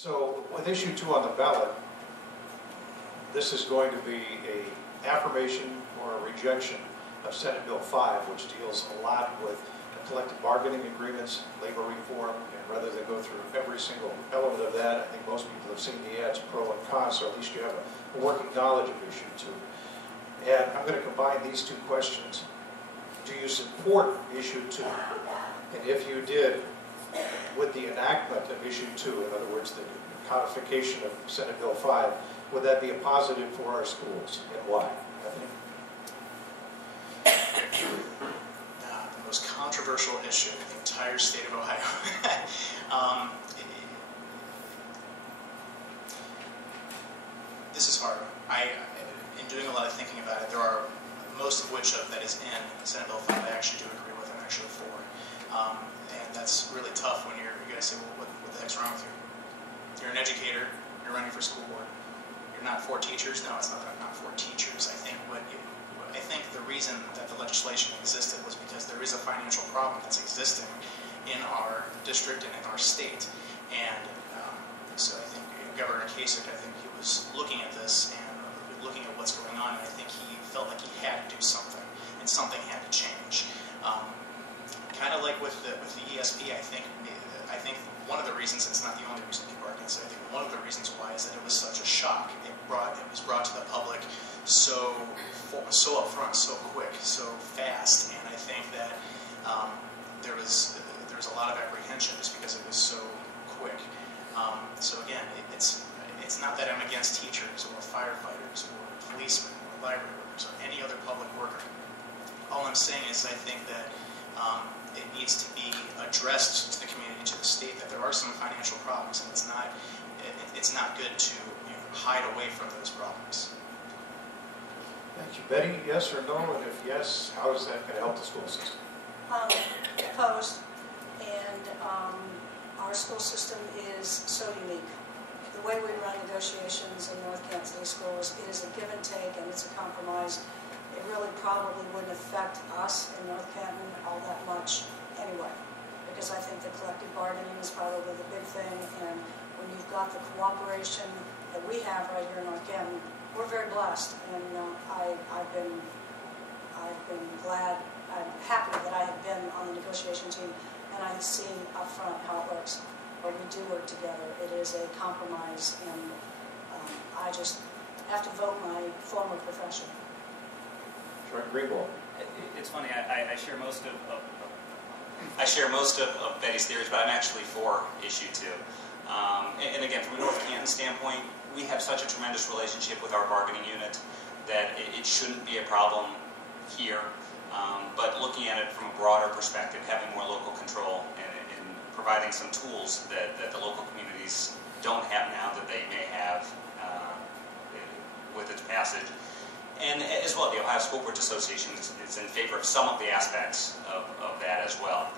So with issue 2 on the ballot, this is going to be an affirmation or a rejection of Senate Bill 5, which deals a lot with collective bargaining agreements, labor reform, and rather than go through every single element of that, I think most people have seen the ads, pro and con, so at least you have a working knowledge of issue 2. And I'm going to combine these two questions. Do you support issue 2? And if you did, with the enactment of issue 2, in other words, the codification of Senate Bill 5, would that be a positive for our schools, and why? The most controversial issue in the entire state of Ohio. This is hard. In doing a lot of thinking about it, there are most of which that is in Senate Bill 5 I actually do agree with and actually for. And that's really tough when you're going to say, well, what the heck's wrong with you? You're an educator, you're running for school board. You're not for teachers? No, it's not that I'm not for teachers. I think the reason that the legislation existed was because there is a financial problem that's existing in our district and in our state. And so I think Governor Kasich, I think he was looking at this and looking at what's going on, and I think he felt like he had to do something, and something had to change. Kind of like with the ESP, I think one of the reasons, it's not the only reason people are against it, I think one of the reasons why is that it was such a shock. It was brought to the public so upfront, so quick, so fast, and I think that there was a lot of apprehension just because it was so quick. So again, it's not that I'm against teachers or firefighters or policemen or library workers or any other public worker. All I'm saying is I think that it needs to be addressed to the community, to the state, that there are some financial problems, and it's not good to hide away from those problems. Thank you. Betty, yes or no? And if yes, how is that going to help the school system? Opposed. And our school system is so unique. The way we run negotiations in North Canton City Schools, it is a give and take, and it's a compromise. It really probably wouldn't affect us in North Canton all that much anyway, because I think the collective bargaining is probably the big thing, and when you've got the cooperation that we have right here in North Canton, we're very blessed, and I've been glad, I'm happy that I have been on the negotiation team, and I've seen up front how it works. But we do work together. It is a compromise, and I just have to vote my former profession. It's funny. I share most of Betty's theories, but I'm actually for issue 2. And again, from a North Canton standpoint, we have such a tremendous relationship with our bargaining unit that it shouldn't be a problem here. But looking at it from a broader perspective, having more local control and providing some tools that the local communities don't have now that they may have with its passage. And as well, the Ohio School Boards Association is in favor of some of the aspects of that as well.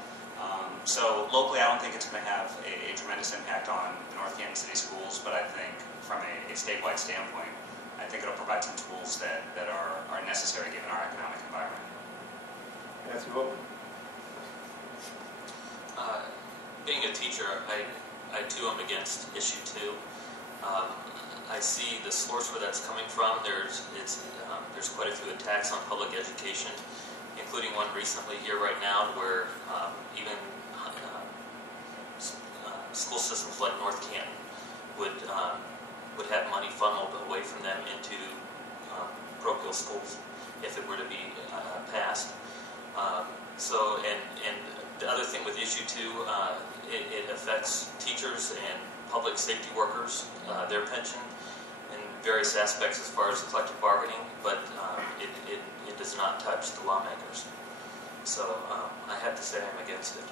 So locally, I don't think it's going to have a tremendous impact on the North Canton City Schools, but I think from a statewide standpoint, I think it'll provide some tools that are necessary given our economic environment. Matthew Boe. Being a teacher, I too am against issue 2. I see the source where that's coming from. There's quite a few attacks on public education, including one recently here right now where even school systems like North Canton would have money funneled away from them into parochial schools if it were to be passed. And the other thing with issue 2, it affects teachers and public safety workers, their pension, in various aspects as far as collective bargaining, but it does not touch the lawmakers. So I have to say I'm against it.